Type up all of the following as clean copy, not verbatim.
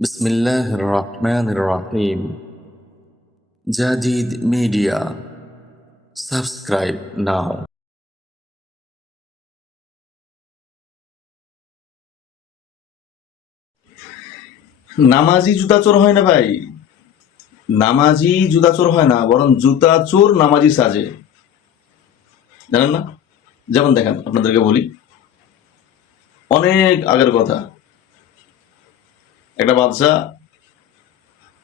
বিসমিল্লাহির রহমানির রহিম। Jadid media, subscribe নাও। নামাজি জুতা চোর হয় না ভাই, নামাজি জুতা চোর হয় না, বরং জুতা চোর নামাজি সাজে। জানেন না? যেমন দেখেন, আপনাদেরকে বলি, অনেক আগের কথা। একটা বাদশা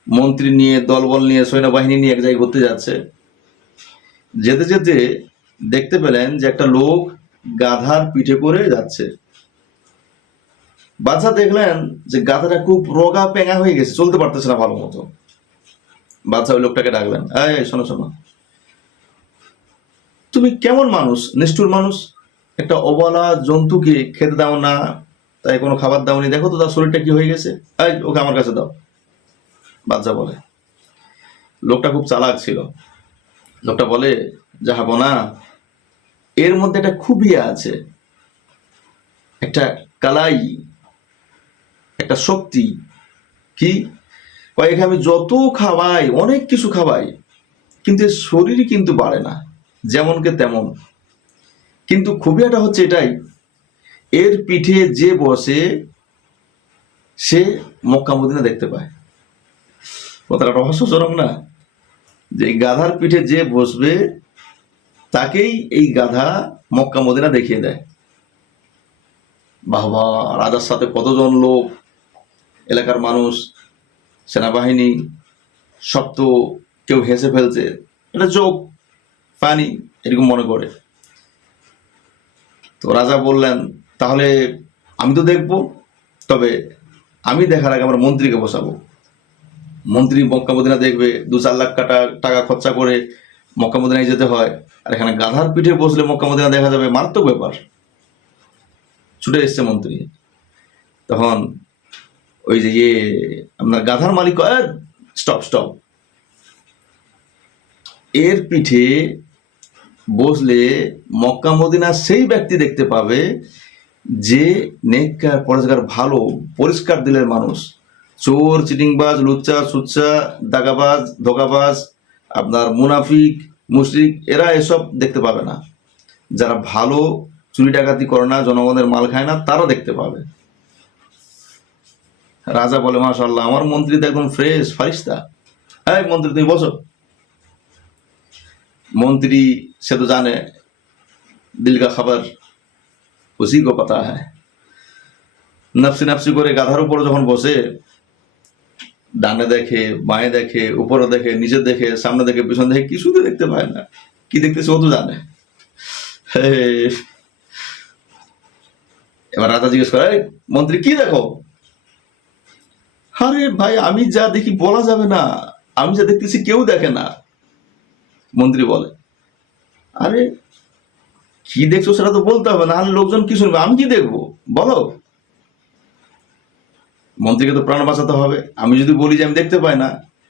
মন্ত্রী নিয়ে, দলবল নিয়ে, সৈন্যবাহিনী নিয়ে এক জায়গায় ঘুরতে যাচ্ছে। যেতে যেতে দেখতে পেলেন যে একটা লোক গাধার পিঠে করে যাচ্ছে। বাদশা দেখলেন যে গাধাটা খুব রোগা পেঙা হয়ে গেছে, চলতে পারতেছে না ভালো মতো। বাদশা ওই লোকটাকে ডাকলেন, এই শোনো শোনো, তুমি কেমন মানুষ, নিষ্ঠুর মানুষ, একটা অবলা জন্তুকে খেতে দাও না, তাই কোনো খাবার দাওনি, দেখো তো তার শরীরটা কি হয়ে গেছে, এই ওকে আমার কাছে দাও। বাদশা বলে, লোকটা খুব চালাক ছিল। লোকটা বলে, যাহাবো না, এর মধ্যে একটা খুবই আছে, একটা কালাই, একটা শক্তি। কি? কয়েক আমি যত খাওয়াই, অনেক কিছু খাওয়াই, কিন্তু এর শরীরই কিন্তু বাড়ে না, যেমনকে তেমন। কিন্তু খুবিয়াটা হচ্ছে এটাই, এর পিঠে যে বসে সে মক্কা মদিনা দেখতে পায়। কথাটা রহস্যজনক না? যে এই গাধার পিঠে যে বসবে তাকেই এই গাধা মক্কা মদিনা দেখিয়ে দেয়। বাবা, রাজার সাথে কতজন লোক, এলাকার মানুষ, সেনাবাহিনী, সব তো কেউ হেসে ফেলছে, এটা জোক, ফানি, এরকম মনে করে। তো রাজা বললেন, তাহলে আমি তো দেখবো, তবে আমি দেখার আগে আমার মন্ত্রীকে বসাবো। মন্ত্রী মক্কা মদিনা দেখবে, 2-4 লাখ টাকা খরচা করে মক্কা মদিনায় যেতে হয়, আর এখানে গাধার পিঠে বসলে মক্কা মদিনা দেখা যাবে, মারাত্মক ব্যাপার। ছুটে এসছে মন্ত্রী। তখন ওই যে আপনার গাধার মালিক, স্টপ স্টপ, এর পিঠে বসলে মক্কা মদিনা সেই ব্যক্তি দেখতে পাবে যে নেককার, পরেশগার, ভালো, পরিষ্কার দিলের মানুষ। চোর, চিটিংবাজ, লুচ্চা, সুচ্চা, দাগাবাজ, ধোকাবাজ, আপনার মুনাফিক, মুশরিক, এরা এসব দেখতে পাবে না। যারা ভালো, চুরি ডাকাতি করে না, জনগণের মাল খায় না, তারা দেখতে পাবে। রাজা বলে, মাশাআল্লাহ, আমার মন্ত্রী তো একদম ফ্রেশ ফারিস্তা। হ্যাঁ মন্ত্রী, তুমি বসো। মন্ত্রী সে তো জানে, দিল কা খবর উসি কো পাতা হ্যায়। নাফসি নাফসি করে গাধার উপর যখন বসে, ডানে দেখে, বাঁয়ে দেখে, উপরে দেখে, নিচে দেখে, সামনে দেখে, পিছনে দেখে, কিছুতে দেখতে পায় না। কি দেখতেছে ও তো জানে। এবার রাজা জিজ্ঞেস করে, মন্ত্রী কি দেখো? আরে ভাই, আমি যা দেখি বলা যাবে না, আমি যা দেখতেছি কেউ দেখে না। মন্ত্রী বলে, আরে কি দেখছো সেটা তো বলতে হবে, না হলে লোকজন কি শুনবে, আমি কি দেখবো বলো। মন্ত্রীকে তো প্রাণ বাঁচাতে হবে। আমি যদি বলি যে আমি দেখতে পাই না,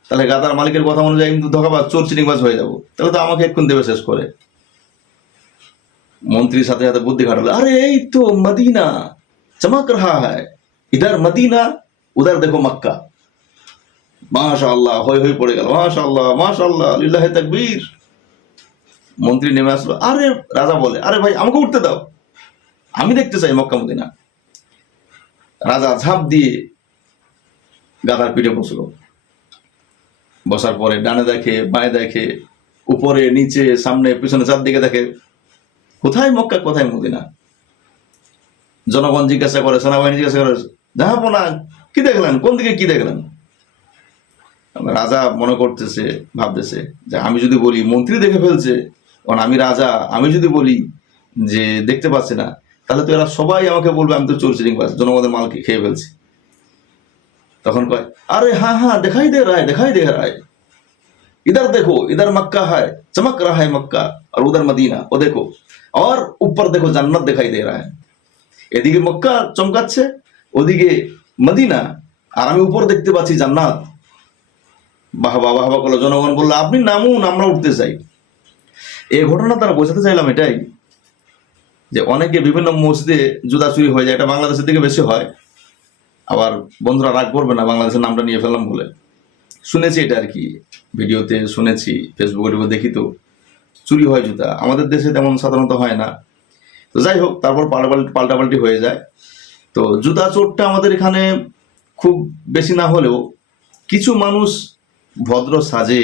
তাহলে গাদার মালিকের কথা অনুযায়ী কিন্তু ধোকাবাজ, চোর, চিটিংবাজ হয়ে যাবো, তাহলে তো আমাকে এক্ষুন দেবে শেষ করে। মন্ত্রীর সাথে সাথে বুদ্ধি খাটালো, আরে এই তো মদিনা চমক রহা হ্যায়, ইধার মদিনা উধার দেখো মক্কা। মাশাআল্লাহ, হই হই পড়ে গেল, মাশাআল্লাহ মাশাআল্লাহ, লিল্লাহি তাকবীর। মন্ত্রী নেমে আসলো। আরে রাজা বলে, আরে ভাই আমাকে উঠতে দাও, আমি দেখতে চাই মক্কা মদিনা। রাজা ঝাঁপ দিয়ে গাধার পিঠে বসলো। বসার পরে ডানে দেখে, বাঁয়ে দেখে, উপরে নিচে, সামনে পিছনে, চারদিকে দেখে, কোথায় মক্কা কোথায় মদিনা। জনগণ জিজ্ঞাসা করে, সেনাবাহিনী জিজ্ঞাসা করে, যাবো না, কি দেখলেন, কোন দিকে কি দেখলেন? রাজা মনে করতেছে, ভাবতেছে যে আমি যদি বলি মন্ত্রী দেখে ফেলছে, কারণ আমি রাজা, আমি যদি বলি যে দেখতে পাচ্ছে না, তাহলে তো এরা সবাই আমাকে বলবে আমি তো চোর, চিটিংবাজ, জনগণের মালকে খেয়ে ফেলছি। তখন কয়, अरे हाँ हाँ दिखाई दे रहा है, दिखाई दे रहा है, इधर देखो, इधर मक्का है, चमक रहा है मक्का, और उधर मदीना, वो देखो, और ऊपर देखो जन्नत दिखाई दे रहा है। এদিকে মক্কা চমকাচ্ছে, ওদিকে মদিনা, আর আমি উপর দেখতে পাচ্ছি জান্নাত। বাহবা বাহবা করলো। জনগণ বললো, আপনি নামুন, আমরা উঠতে চাই। এই ঘটনা তারা বোঝাতে চাইলাম এটাই, যে অনেকে বিভিন্ন মসজিদে জুতা চুরি হয়ে যায়, এটা বাংলাদেশের দিকে বেশি হয়। আবার বন্ধুরা রাগ করবে না বাংলাদেশের নামটা নিয়ে ফেললাম বলে। শুনেছি এটা আর কি, ভিডিওতে শুনেছি, ফেসবুকে দেখি তো চুরি হয় জুতা, আমাদের দেশে তেমন সাধারণত হয় না। তো যাই হোক, তারপর পাল্টাপাল্টি হয়ে যায়। তো জুতা চোরটা আমাদের এখানে খুব বেশি না হলেও কিছু মানুষ ভদ্র সাজে,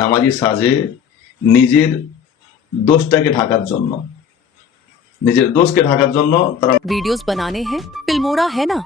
নামাজি সাজে, নিজের দোষটাকে ঢাকার জন্য, নিজের দোষকে ঢাকার জন্য তারা वीडियोस बनाने हैं, फिल्मोरा है ना।